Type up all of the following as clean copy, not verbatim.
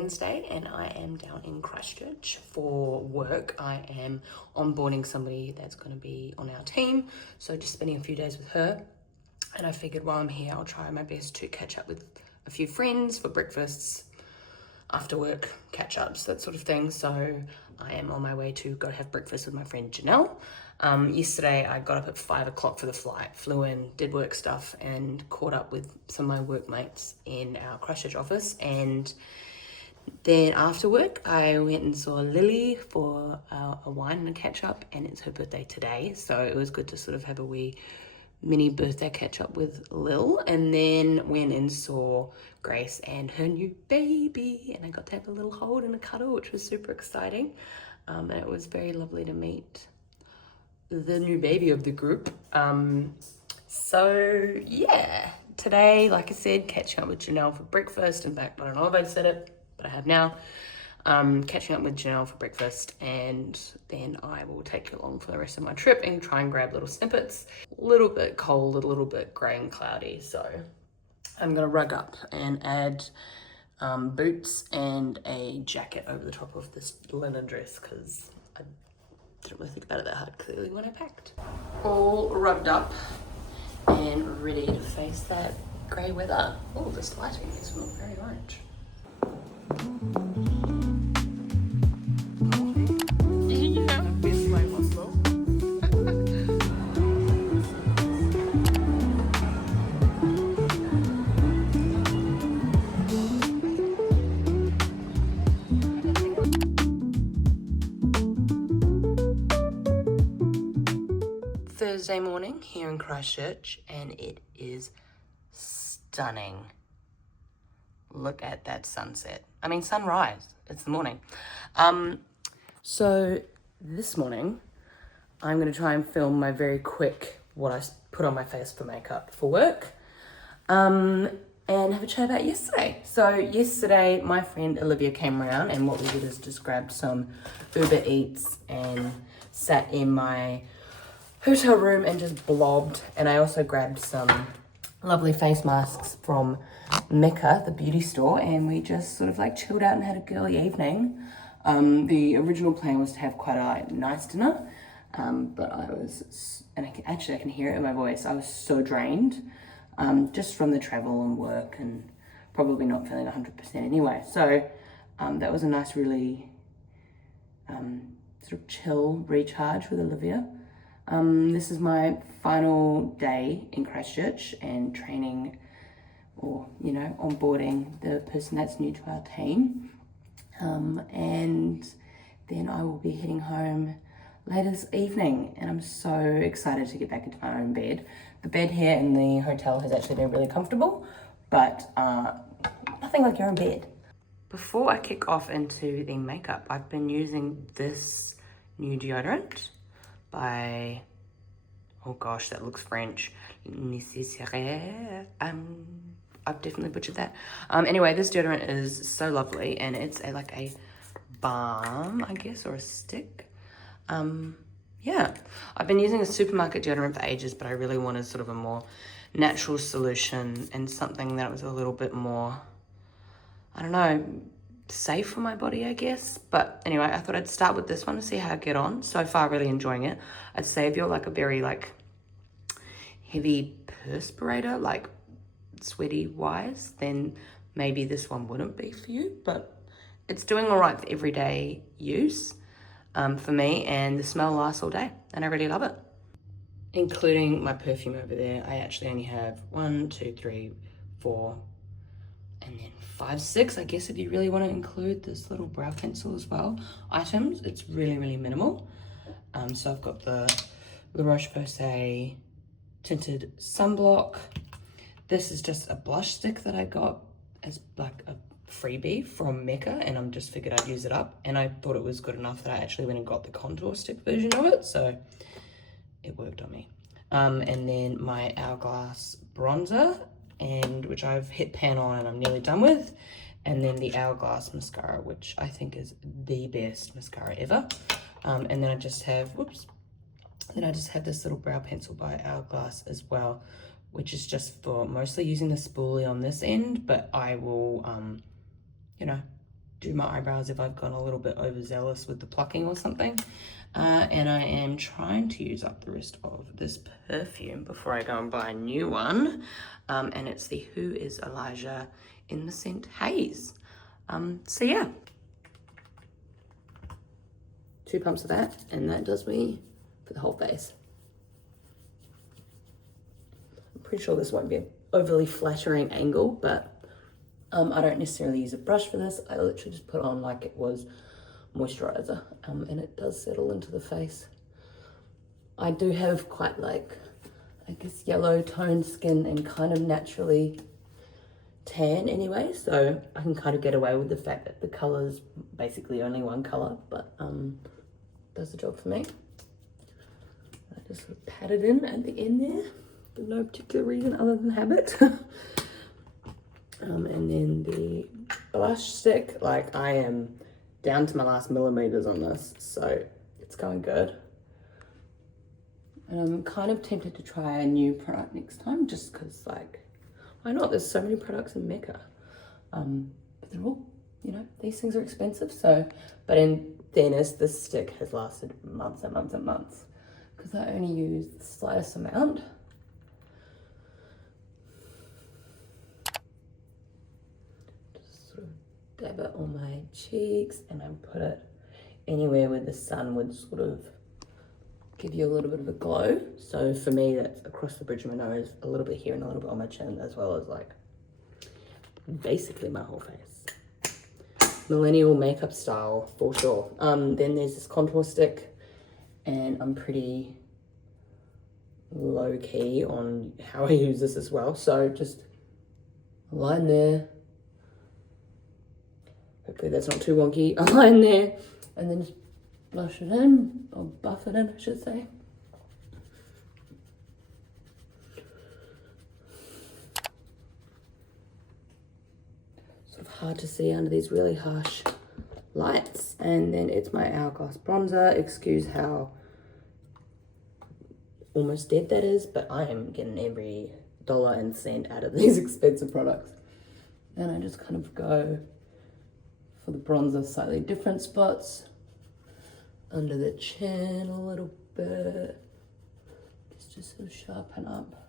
Wednesday and I am down in Christchurch for work. I am onboarding somebody that's going to be on our team, so just spending a few days with her. And I figured while I'm here, I'll try my best to catch up with a few friends for breakfasts, after work catch-ups, that sort of thing. So I am on my way to go have breakfast with my friend Janelle. Yesterday I got up at 5 o'clock for the flight, flew in, did work stuff, and caught up with some of my workmates in our Christchurch office. And then after work I went and saw Lily for a wine and a catch-up, and it's her birthday today, so it was good to sort of have a wee mini birthday catch up with Lil. And then went and saw Grace and her new baby, and I got to have a little hold and a cuddle, which was super exciting. And it was very lovely to meet the new baby of the group. So yeah, today, like I said, catching up with Janelle for breakfast. In fact, I don't know if I said it, but I have now. Catching up with Janelle for breakfast, and then I will take you along for the rest of my trip and try and grab little snippets. A little bit cold, a little bit grey and cloudy, so I'm gonna rug up and add boots and a jacket over the top of this linen dress because I didn't really think about it that hard clearly when I packed. All rugged up and ready to face that grey weather. Oh, this lighting is not very orange. Thursday morning here in Christchurch, and it is stunning. Look at that sunset. I mean sunrise, it's the morning. So this morning I'm going to try and film my very quick what I put on my face for makeup for work, and have a chat about yesterday. So yesterday my friend Olivia came around, and what we did is just grabbed some Uber Eats and sat in my hotel room and just blobbed. And I also grabbed some lovely face masks from MECCA, the beauty store, and we just sort of like chilled out and had a girly evening. The original plan was to have quite a nice dinner, but I was, and I can hear it in my voice, I was so drained, just from the travel and work, and probably not feeling 100% anyway. So that was a nice, really sort of chill recharge with Olivia. This is my final day in Christchurch and training, or, you know, onboarding the person that's new to our team. And then I will be heading home later this evening, and I'm so excited to get back into my own bed. The bed here in the hotel has actually been really comfortable, but nothing like your own bed. Before I kick off into the makeup, I've been using this new deodorant by, oh gosh, that looks French, Necessaire. I've definitely butchered that. Anyway, this deodorant is so lovely, and it's like a balm, I guess, or a stick. Yeah, I've been using a supermarket deodorant for ages, but I really wanted sort of a more natural solution and something that was a little bit more, I don't know, safe for my body, I guess. But anyway, I thought I'd start with this one to see how I get on. So far, really enjoying it. I'd say if you're like a very like heavy perspirator, like sweaty wise, then maybe this one wouldn't be for you, but it's doing all right for everyday use for me, and the smell lasts all day, and I really love it. Including my perfume over there, I actually only have 1, 2, 3, 4, and then 5, 6, I guess, if you really want to include this little brow pencil as well. Items, it's really, really minimal. So I've got the Roche-Posay Tinted Sunblock. This is just a blush stick that I got as like a freebie from MECCA, and I'm just figured I'd use it up, and I thought it was good enough that I actually went and got the contour stick version of it, so it worked on me. And then my Hourglass bronzer, and which I've hit pan on and I'm nearly done with, and then the Hourglass mascara, which I think is the best mascara ever. And then I just have, this little brow pencil by Hourglass as well, which is just for mostly using the spoolie on this end, but I will, you know, do my eyebrows if I've gone a little bit overzealous with the plucking or something. And I am trying to use up the rest of this perfume before I go and buy a new one. And it's the Who is Elijah in the scent Haze. So yeah, 2 pumps of that, and that does me for the whole face. I'm pretty sure this won't be an overly flattering angle, but I don't necessarily use a brush for this. I literally just put on like it was moisturizer, and it does settle into the face. I do have quite like, I guess, yellow toned skin and kind of naturally tan anyway, so I can kind of get away with the fact that the color is basically only one color, but does the job for me. I just sort of pat it in at the end there for no particular reason other than habit. And then the blush stick, like I am down to my last millimeters on this, so it's going good. And I'm kind of tempted to try a new product next time, just because, like, why not? There's so many products in MECCA. But they're all, you know, these things are expensive, so, but in fairness, this stick has lasted months and months and months, because I only use the slightest amount. Dab it on my cheeks, and I put it anywhere where the sun would sort of give you a little bit of a glow. So for me, that's across the bridge of my nose, a little bit here and a little bit on my chin, as well as like basically my whole face. Millennial makeup style for sure. Then there's this contour stick, and I'm pretty low key on how I use this as well. So just a line there. Hopefully that's not too wonky. A line there, and then just blush it in, or buff it in, I should say. Sort of hard to see under these really harsh lights. And then it's my Hourglass bronzer. Excuse how almost dead that is, but I am getting every dollar and cent out of these expensive products. And I just kind of go for the bronzer, slightly different spots. Under the chin a little bit. Just sort of sharpen up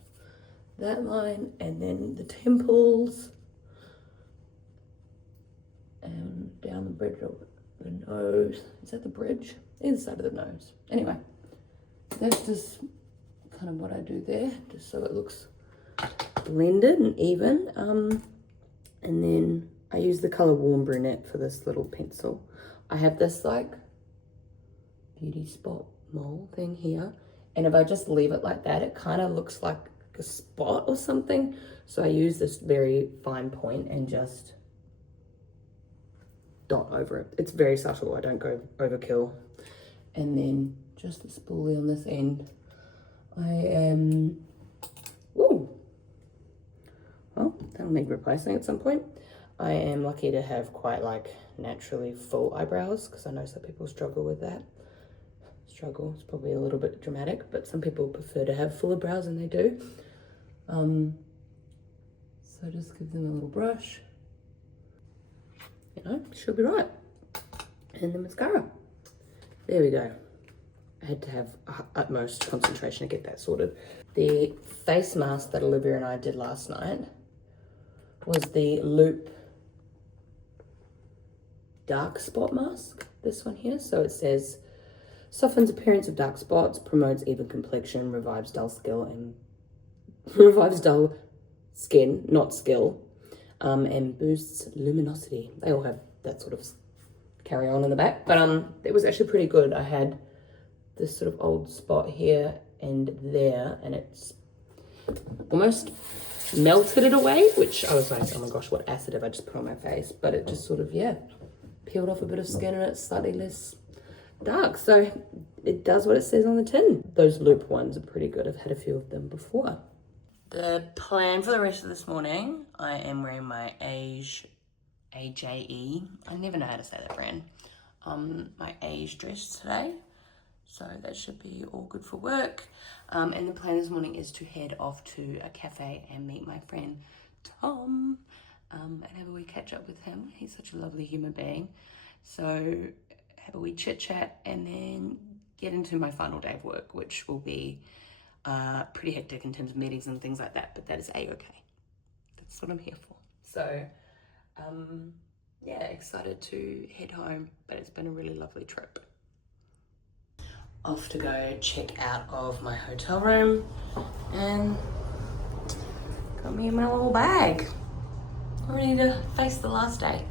that line, and then the temples. And down the bridge of the nose. Is that the bridge? Either side of the nose. Anyway, that's just kind of what I do there, just so it looks blended and even. And then I use the color Warm Brunette for this little pencil. I have this like beauty spot mole thing here, and if I just leave it like that, it kind of looks like a spot or something. So I use this very fine point and just dot over it. It's very subtle, I don't go overkill. And then just a spoolie on this end. I am, woo, well, that'll need replacing at some point. I am lucky to have quite like naturally full eyebrows, because I know some people struggle with that. Struggle is probably a little bit dramatic, but some people prefer to have fuller brows, and they do. So just give them a little brush. You know, she'll be right. And the mascara. There we go. I had to have utmost concentration to get that sorted. The face mask that Olivia and I did last night was the Loop Dark Spot Mask. This one here. So it says, softens appearance of dark spots, promotes even complexion, revives dull skin, not skill, and boosts luminosity. They all have that sort of carry on in the back, but it was actually pretty good. I had this sort of old spot here and there, and it's almost melted it away, which I was like, oh my gosh, what acid have I just put on my face? But it just sort of, yeah, peeled off a bit of skin, and it's slightly less dark. So it does what it says on the tin. Those Loop ones are pretty good. I've had a few of them before. The plan for the rest of this morning, I am wearing my AJE. I never know how to say that brand. My Age dress today. So that should be all good for work. And the plan this morning is to head off to a cafe and meet my friend Tom. and have a wee catch up with him. He's such a lovely human being. So have a wee chit chat and then get into my final day of work, which will be pretty hectic in terms of meetings and things like that, but that is a-okay. That's what I'm here for. So yeah, excited to head home, but it's been a really lovely trip. Off to go check out of my hotel room, and got me in my little bag. I'm ready to face the last day.